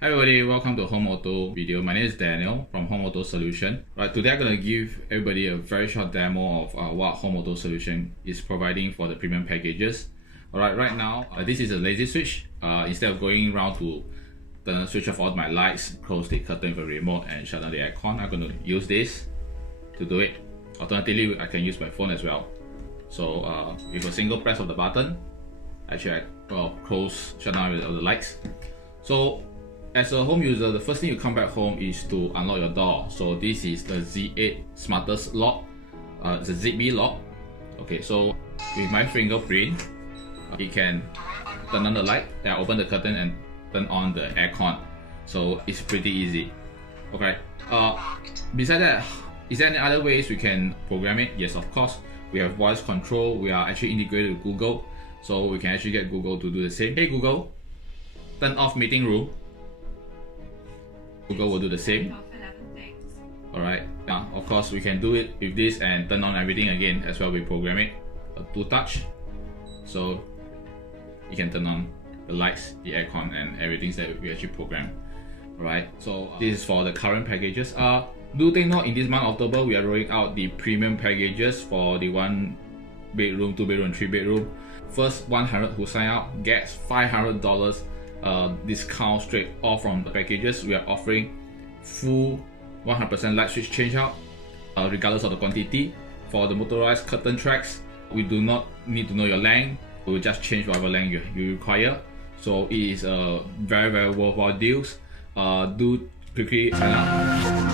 Hi everybody, welcome to HomeAuto video. My name is Daniel from HomeAuto Solution. Right, today I'm going to give everybody a very short demo of what HomeAuto Solution is providing for the premium packages. Alright, right now, this is a lazy switch. Instead of going around to switch off all my lights, close the curtain with a remote and shut down the aircon, I'm going to use this to do it. Alternatively, I can use my phone as well. So with a single press of the button, actually I close, shut down all the lights. So as a home user, the first thing you come back home is to unlock your door. So this is the Z8 smartest lock. It's a ZB lock. Okay, so with my fingerprint, it can turn on the light, then open the curtain and turn on the aircon. So it's pretty easy. Okay. Besides that, is there any other ways we can program it? Yes, of course. We have voice control. We are actually integrated with Google, so we can actually get Google to do the same. Hey Google, turn off meeting room. Google will do the same. Alright, now of course we can do it with this and turn on everything again as well. We program it to touch, so you can turn on the lights, the aircon and everything that we actually program. Alright, so this is for the current packages. Do take note, in this month October we are rolling out the premium packages for the 1 bedroom, 2 bedroom and 3 bedroom. First 100 who sign up gets $500 discount straight off from the packages. We are offering full 100% light switch change out regardless of the quantity. For the motorized curtain tracks, we do not need to know your length. We will just change whatever length you require. So it is a very worthwhile deals. Do quickly sign up.